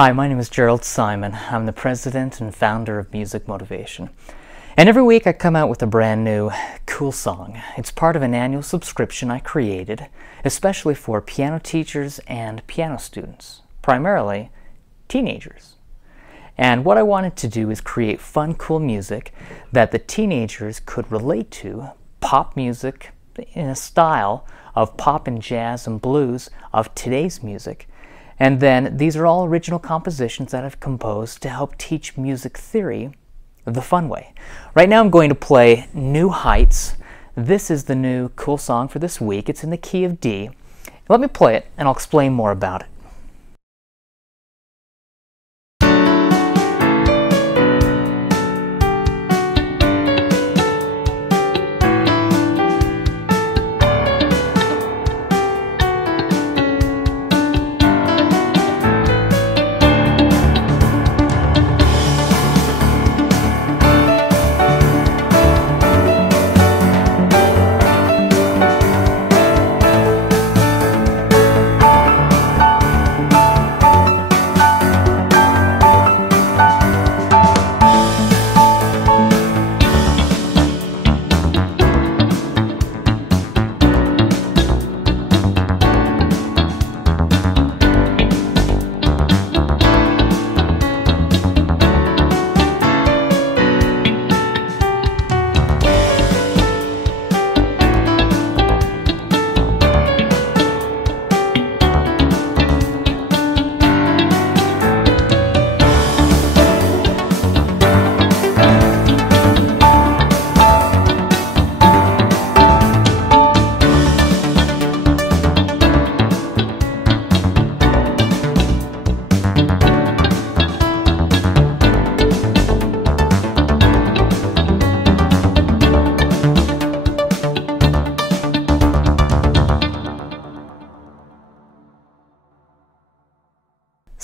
Hi, my name is Jerald Simon. I'm the president and founder of Music Motivation. And every week I come out with a brand new cool song. It's part of an annual subscription I created, especially for piano teachers and piano students, primarily teenagers. And what I wanted to do is create fun, cool music that the teenagers could relate to, pop music in a style of pop and jazz and blues of today's music. And then these are all original compositions that I've composed to help teach music theory the fun way. Right now I'm going to play New Heights. This is the new cool song for this week. It's in the key of D. Let me play it and I'll explain more about it.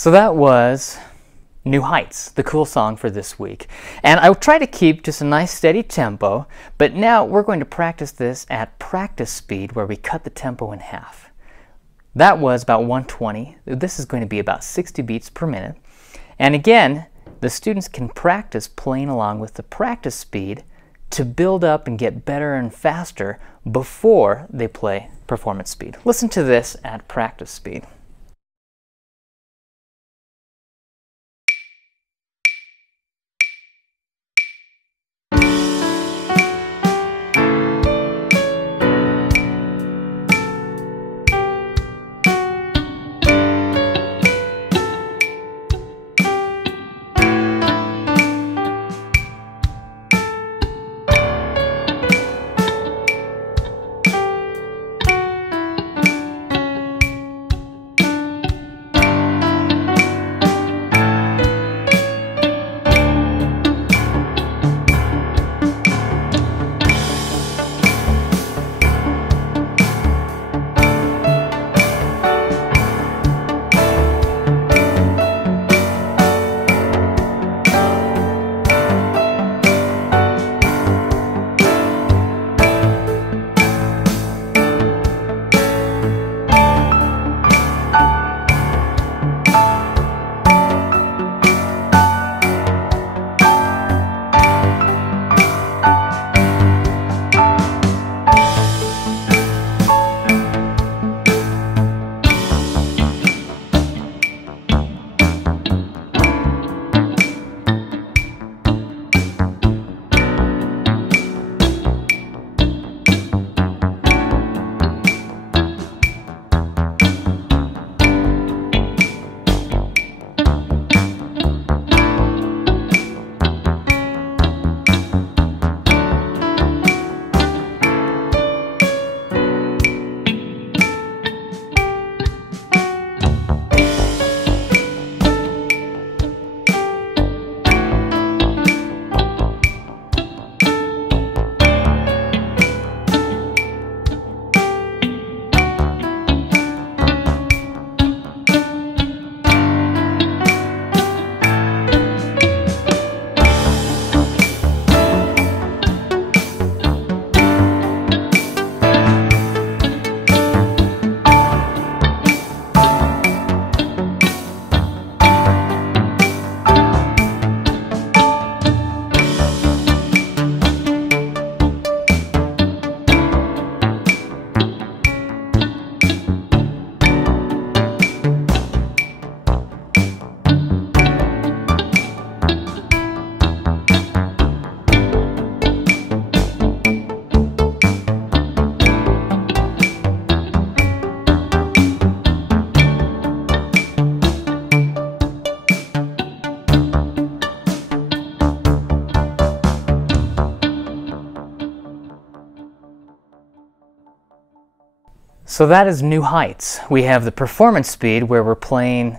So that was New Heights, the cool song for this week. And I'll try to keep just a nice steady tempo, but now we're going to practice this at practice speed where we cut the tempo in half. That was about 120. This is going to be about 60 beats per minute. And again, the students can practice playing along with the practice speed to build up and get better and faster before they play performance speed. Listen to this at practice speed. So that is new heights. We have the performance speed where we're playing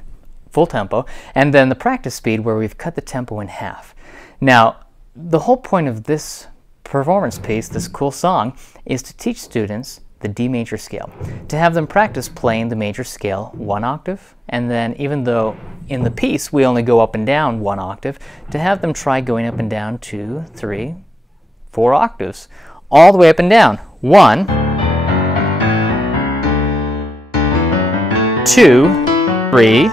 full tempo, and then the practice speed where we've cut the tempo in half. Now, the whole point of this performance piece, this cool song, is to teach students the D major scale, to have them practice playing the major scale 1 octave, and then even though in the piece we only go up and down 1 octave, to have them try going up and down 2, 3, 4 octaves, all the way up and down. 1, 2, 3.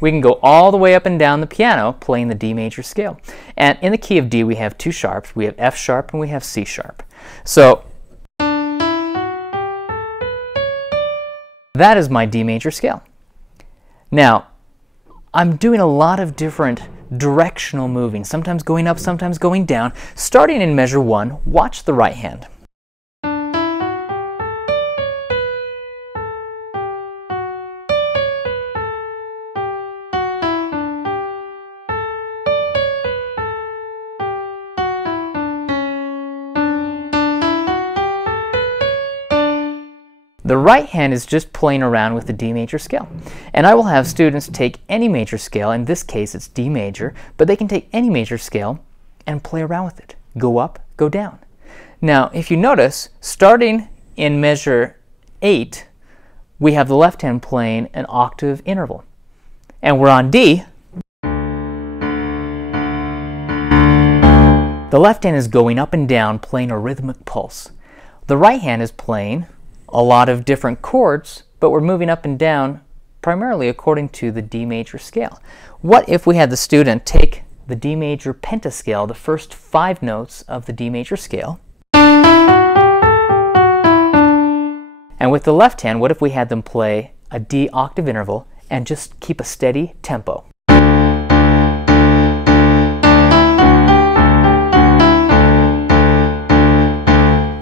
We can go all the way up and down the piano playing the D major scale. And in the key of D we have 2 sharps. We have F sharp and we have C sharp. So that is my D major scale. Now, I'm doing a lot of different directional moving, sometimes going up, sometimes going down. Starting in measure 1, watch the right hand. The right hand is just playing around with the D major scale. And I will have students take any major scale, in this case it's D major, but they can take any major scale and play around with it. Go up, go down. Now, if you notice, starting in measure 8, we have the left hand playing an octave interval. And we're on D. The left hand is going up and down, playing a rhythmic pulse. The right hand is playing a lot of different chords, but we're moving up and down primarily according to the D major scale. What if we had the student take the D major pentascale, the first 5 notes of the D major scale, and with the left hand, what if we had them play a D octave interval and just keep a steady tempo?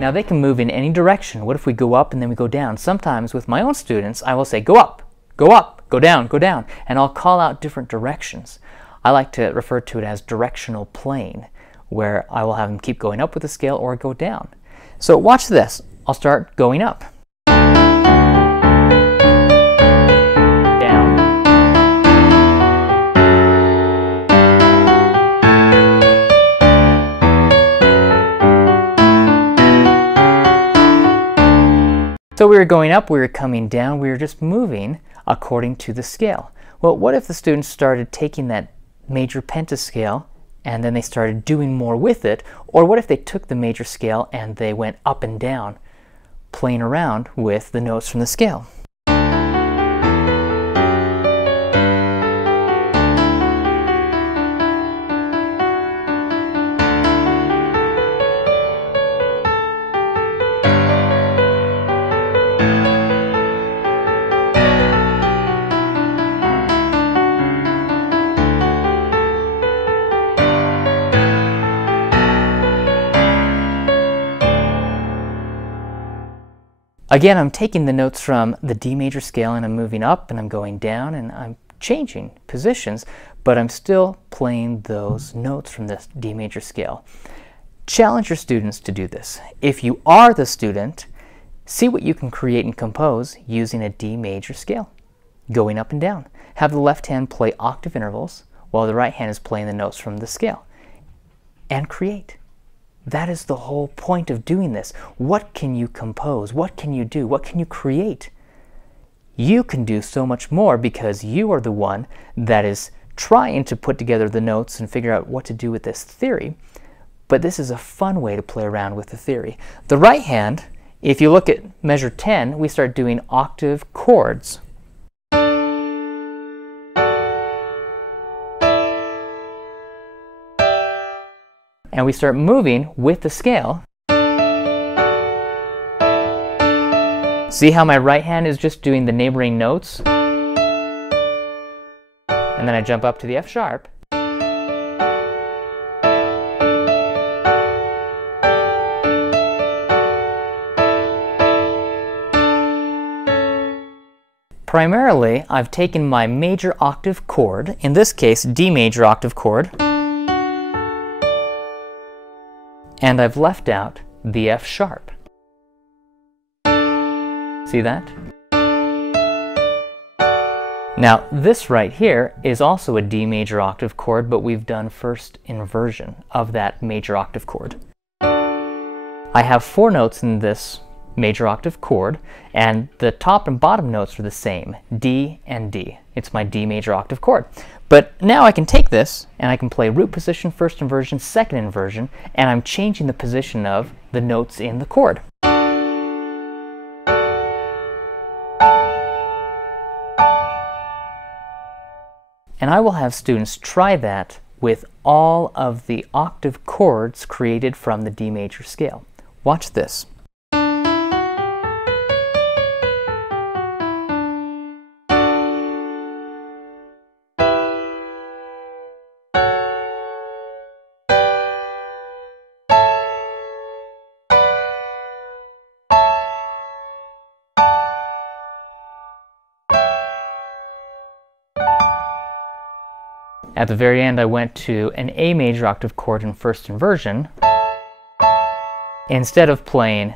Now they can move in any direction. What if we go up and then we go down? Sometimes with my own students, I will say, go up, go down, and I'll call out different directions. I like to refer to it as directional playing, where I will have them keep going up with the scale or go down. So watch this. I'll start going up. So we were going up, we were coming down, we were just moving according to the scale. Well, what if the students started taking that major pentascale and then they started doing more with it? Or what if they took the major scale and they went up and down, playing around with the notes from the scale? Again, I'm taking the notes from the D major scale and I'm moving up and I'm going down and I'm changing positions, but I'm still playing those notes from this D major scale. Challenge your students to do this. If you are the student, see what you can create and compose using a D major scale, going up and down. Have the left hand play octave intervals while the right hand is playing the notes from the scale, and create. That is the whole point of doing this. What can you compose? What can you do? What can you create? You can do so much more because you are the one that is trying to put together the notes and figure out what to do with this theory. But this is a fun way to play around with the theory. The right hand, if you look at measure 10, we start doing octave chords. And we start moving with the scale. See how my right hand is just doing the neighboring notes? And then I jump up to the F sharp. Primarily, I've taken my major octave chord, in this case D major octave chord, and I've left out the F sharp. See that? Now this right here is also a D major octave chord, but we've done first inversion of that major octave chord. I have 4 notes in this major octave chord, and the top and bottom notes are the same, D and D. It's my D major octave chord. But now I can take this and I can play root position, first inversion, second inversion, and I'm changing the position of the notes in the chord. And I will have students try that with all of the octave chords created from the D major scale. Watch this. At the very end, I went to an A major octave chord in first inversion. Instead of playing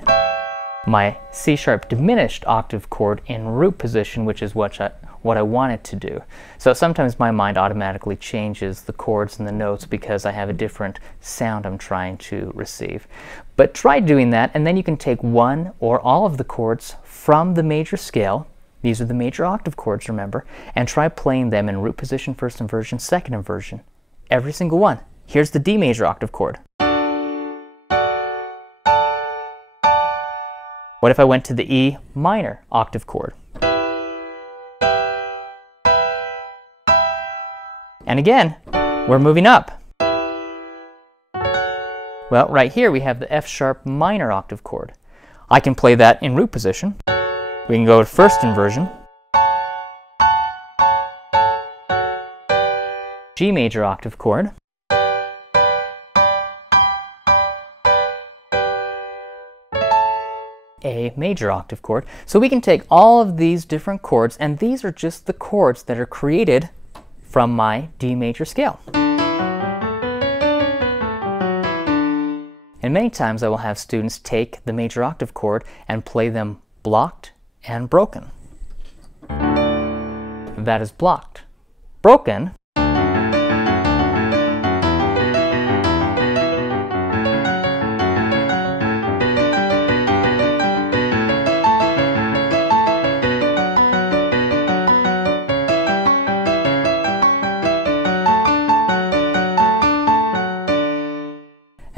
my C sharp diminished octave chord in root position, which is what I wanted to do. So sometimes my mind automatically changes the chords and the notes because I have a different sound I'm trying to receive. But try doing that, and then you can take one or all of the chords from the major scale. These are the major octave chords, remember, and try playing them in root position, first inversion, second inversion. Every single one. Here's the D major octave chord. What if I went to the E minor octave chord? And again, we're moving up. Well, right here we have the F sharp minor octave chord. I can play that in root position. We can go to first inversion, G major octave chord, A major octave chord. So we can take all of these different chords, and these are just the chords that are created from my D major scale. And many times I will have students take the major octave chord and play them blocked and broken. That is blocked. Broken.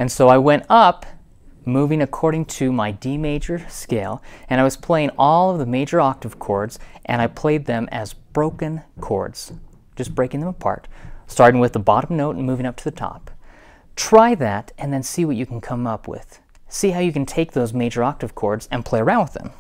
And so I went up, moving according to my D major scale, and I was playing all of the major octave chords, and I played them as broken chords, just breaking them apart, starting with the bottom note and moving up to the top. Try that and then see what you can come up with. See how you can take those major octave chords and play around with them.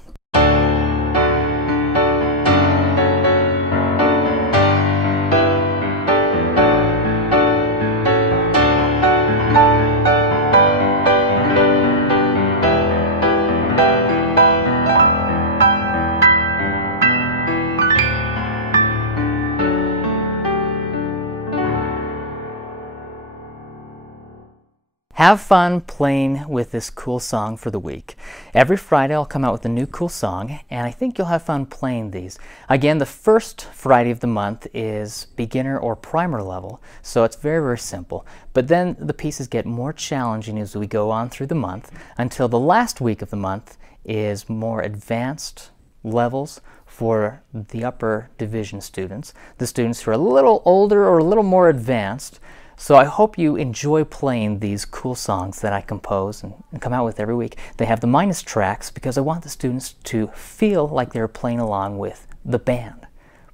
Have fun playing with this cool song for the week. Every Friday I'll come out with a new cool song, and I think you'll have fun playing these. Again, the first Friday of the month is beginner or primer level, so it's very, very simple. But then the pieces get more challenging as we go on through the month, until the last week of the month is more advanced levels for the upper division students, the students who are a little older or a little more advanced. So I hope you enjoy playing these cool songs that I compose and come out with every week. They have the minus tracks because I want the students to feel like they're playing along with the band,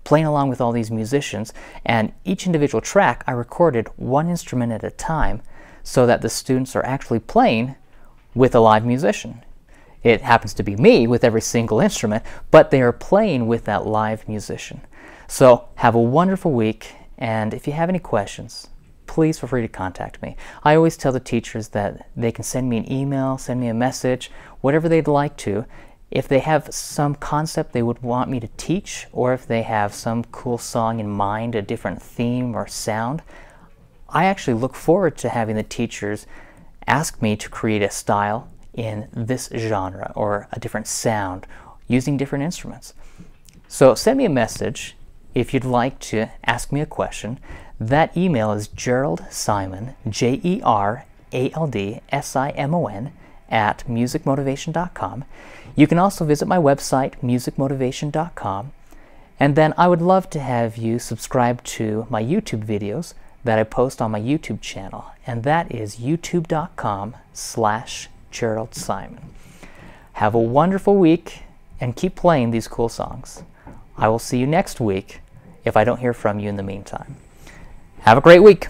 playing along with all these musicians, and each individual track I recorded one instrument at a time so that the students are actually playing with a live musician. It happens to be me with every single instrument, but they are playing with that live musician. So have a wonderful week, and if you have any questions, please feel free to contact me. I always tell the teachers that they can send me an email, send me a message, whatever they'd like to. If they have some concept they would want me to teach, or if they have some cool song in mind, a different theme or sound, I actually look forward to having the teachers ask me to create a style in this genre or a different sound using different instruments. So send me a message if you'd like to ask me a question. That email is Jerald Simon, JeraldSimon, at musicmotivation.com. You can also visit my website, musicmotivation.com. And then I would love to have you subscribe to my YouTube videos that I post on my YouTube channel, and that is youtube.com/Jerald Simon. Have a wonderful week and keep playing these cool songs. I will see you next week if I don't hear from you in the meantime. Have a great week.